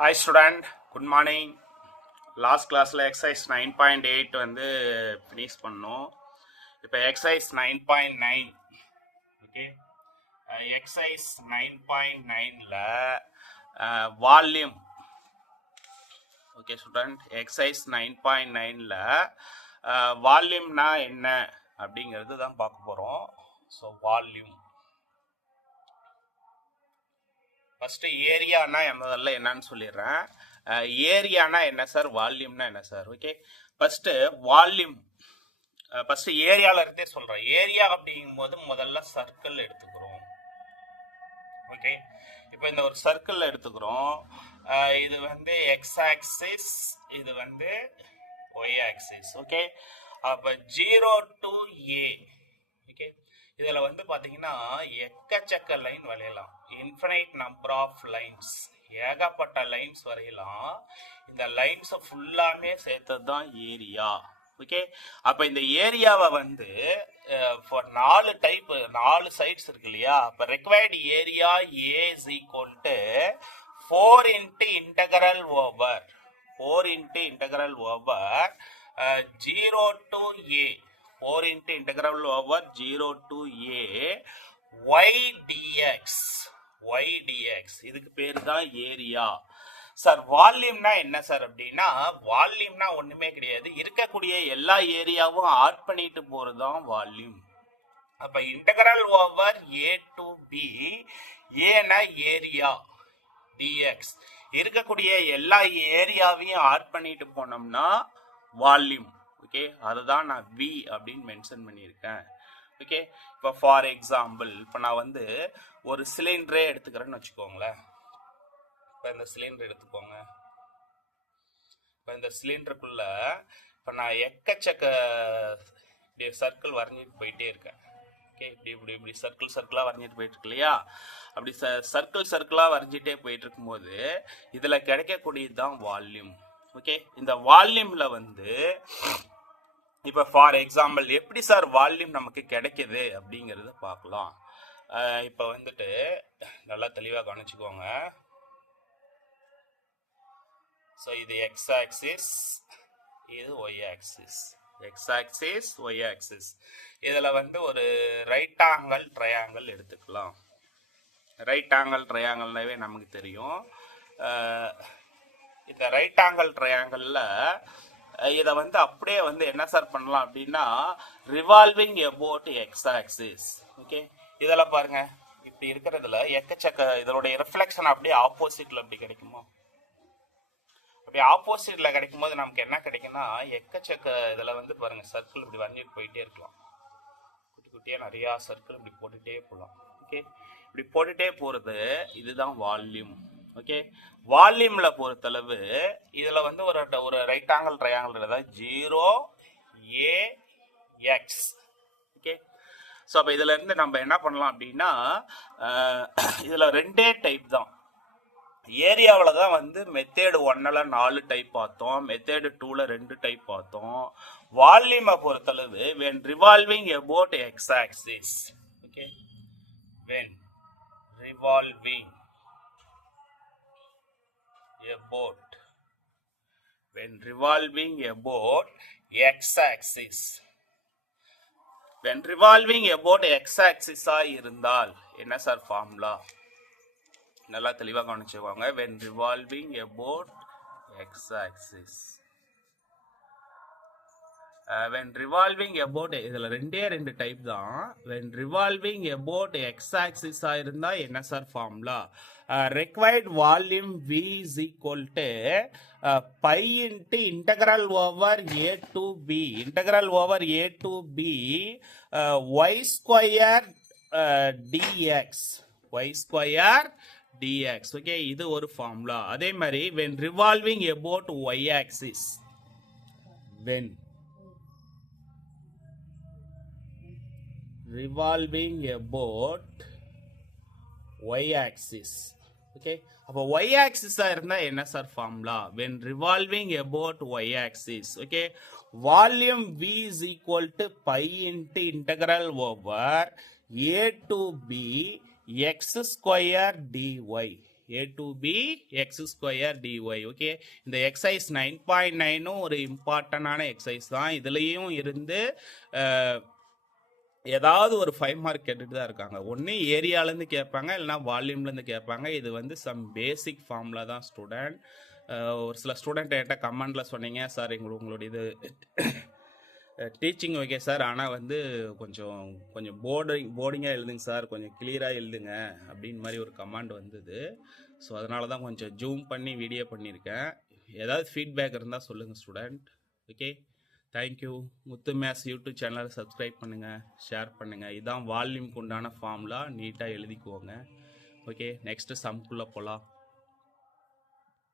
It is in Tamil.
Hi student, good morning. Last கிளாஸில் எக்ஸசைஸ் 9.8 வந்து ஃபினிஷ் பண்ணோம். இப்போ எக்ஸசைஸ் 9.9 ஓகே. எக்ஸசைஸ் 9.9ல் வால்யூம் ஓகே ஸ்டூடெண்ட். எக்ஸசைஸ் 9.9ல் வால்யூம்னா என்ன அப்படிங்கிறது தான் பார்க்க போகிறோம். ஸோ வால்யூம் ஃபஸ்ட்டு ஏரியானா முதல்ல என்னன்னு சொல்லிடுறேன். ஏரியானா என்ன சார், வால்யூம்னா என்ன sir? Okay, first volume first ஏரியாவில் இருந்தே சொல்கிறேன். ஏரியா அப்படிங்கும்போது முதல்ல சர்க்கிள் எடுத்துக்கிறோம். ஓகே, இப்போ இந்த ஒரு சர்க்கிள் எடுத்துக்கிறோம். இது வந்து எக்ஸ் ஆக்சிஸ், இது வந்து ஒய் ஆக்சிஸ். ஓகே, அப்போ 0 to A. ஓகே, இதில் வந்து பார்த்தீங்கன்னா எக்கச்சக்க லைன் வரையலாம். இன்ஃபினைட் நம்பர் ஆஃப் லைன்ஸ், ஏகப்பட்ட லைன்ஸ் வரையலாம். இந்த லைன்ஸை ஃபுல்லாமே சேர்த்தது தான் ஏரியா. ஓகே, அப்போ இந்த ஏரியாவை வந்து நாலு டைப், 4 சைட்ஸ் இருக்கு இல்லையா? அப்போ required area A is equal to 4 into integral over 0 to A. 4 into integral over 0 to A y dx. இதுக்கு பேர் தான் ஏரியா. சார் வால்யூம்னா என்ன சார் அப்படின்னா, வால்யூம்னா ஒண்ணுமே கிடையாது, இருக்கக்கூடிய எல்லா ஏரியாவும் ஆட் பண்ணிட்டு போறது தான் வால்யூம். அப்ப integral over A to B, ஏனா ஏரியா dx, இருக்கக்கூடிய எல்லா ஏரியாவையும் ஆட் பண்ணிட்டு போனோம்னா வால்யூம். ஓகே, அதுதான் நான் V அப்படின்னு மென்ஷன் பண்ணியிருக்கேன். ஓகே, இப்போ ஃபார் எக்ஸாம்பிள் இப்போ நான் வந்து ஒரு சிலிண்டரே எடுத்துக்கிறேன்னு வச்சுக்கோங்களேன். இப்போ இந்த சிலிண்டர் எடுத்துக்கோங்க. இப்போ இந்த சிலிண்டருக்குள்ள இப்போ நான் எக்கச்சக்க சர்க்கிள் வரைஞ்சிட்டு போயிட்டே இருக்கேன். ஓகே, இப்படி சர்க்கிளாக வரைஞ்சிட்டு போயிட்டு இருக்கு இல்லையா? அப்படி சர்க்கிளாக வரைஞ்சிட்டே போயிட்டு இருக்கும்போது இதில் கிடைக்கக்கூடியது தான் வால்யூம். ஓகே, இந்த வால்யூமில் வந்து இப்போ ஃபார் எக்ஸாம்பிள் எப்படி சார் வால்யூம் நமக்கு கிடைக்குது அப்படிங்கிறத பார்க்கலாம். இப்போ வந்துட்டு நல்லா தெளிவாக கவனிச்சுக்கோங்க. ஸோ இது எக்ஸ் ஆக்சிஸ், இது y axis. X axis, y axis. இதில் வந்து ஒரு ரைட் ஆங்கிள் ட்ரையாங்கிள் எடுத்துக்கலாம். ரைட் ஆங்கிள் ட்ரையாங்கிள்னாவே நமக்கு தெரியும். இந்த ரைட் ஆங்கிள் ட்ரையாங்கிளில் இதை வந்து அப்படியே வந்து என்ன சார் பண்ணலாம் அப்படின்னா, revolving about X axis. Okay, இதெல்லாம் பாருங்க, இப்படி இருக்கிறதுல எக்கச்சக்க இதனுடைய ரிஃப்ளெக்ஷன் அப்படியே ஆப்போசிட்ல அப்படி கிடைக்குமா? அப்படி ஆப்போசிட்ல கிடைக்கும் போது நமக்கு என்ன கிடைக்கும்னா, எக்கச்சக்க இதில் வந்து பாருங்க சர்க்கிள் இப்படி வரைஞ்சிட்டு போயிட்டே இருக்கலாம். குட்டி குட்டியாக நிறையா சர்க்கிள் இப்படி போட்டுகிட்டே போகலாம். ஓகே, இப்படி போட்டுகிட்டே போகிறது இதுதான் வால்யூம். ஓகே, வால்யூம்ல பொறுத்தளவு இதுல வந்து ஒரு ரைட் ஆங்கிள் ட்ரையாங்கிள் அதாவது 0AX. ஓகே, ஸோ அப்போ இதுல இருந்து நம்ம என்ன பண்ணலாம் அப்படின்னா, இதுல 2 டைப் தான். ஏரியாவில் தான் வந்து மெத்தேடு 1ல் 4 டைப் பார்த்தோம், மெத்தேடு 2ல் 2 டைப் பார்த்தோம். வால்யூமை பொறுத்தளவு when revolving about x axis. Okay, when revolving about x axis. when revolving about x axis இருந்தால் என்ன சார் ஃபார்முலா? நல்லா தெளிவாக கவனிச்சுக்கோங்க. when revolving about x axis, when revolving about, இதுல 2 டைப் தான். when revolving about x axis இருந்தா என்ன sir formula? required volume V is equal to pi into integral over A to B, integral over A to B y square dx, y square dx. Okay, இது ஒரு ஃபார்முலா. அதே மாதிரி when revolving about y axis, when revolving about y axis. Okay, அப்போ y axis இருந்தா என்ன sir formula? when revolving about y axis. Okay, volume V is equal to pi into integral over A to B x square dy. a to b x square dy. Okay, இந்த எக்ஸசைஸ் 9.9 ஒரு இம்பார்ட்டண்டான எக்ஸசைஸ் தான். இதுலேயும் இருந்து ஏதாவது ஒரு 5 மார்க் கேட்டுட்டு தான் இருக்காங்க. ஒன்று ஏரியாலேருந்து கேட்பாங்க, இல்லைனா வால்யூம்லேருந்து கேட்பாங்க. இது வந்து சம் பேசிக் ஃபார்முலா தான் ஸ்டூடெண்ட். ஒரு சில ஸ்டூடெண்ட் என்கிட்ட கமெண்டில் சொன்னீங்க, சார் உங்களுடைய இது டீச்சிங் ஓகே சார், ஆனால் வந்து கொஞ்சம் போர்டிங்காக எழுதுங்க சார், கொஞ்சம் கிளியராக எழுதுங்க அப்படின்னு மாதிரி ஒரு கமாண்ட் வந்தது. ஸோ அதனால தான் கொஞ்சம் ஜூம் பண்ணி வீடியோ பண்ணியிருக்கேன். ஏதாவது ஃபீட்பேக் இருந்தால் சொல்லுங்கள் student. Okay, thank you. Muthu maths YouTube சேனலை சப்ஸ்கிரைப் பண்ணுங்கள், ஷேர் பண்ணுங்கள். இதான் வால்யூம்க்கு உண்டான ஃபார்முலா, நீட்டாக எழுதிக்குவோங்க. ஓகே, நெக்ஸ்ட்டு சம்குள்ளே போகலாம்.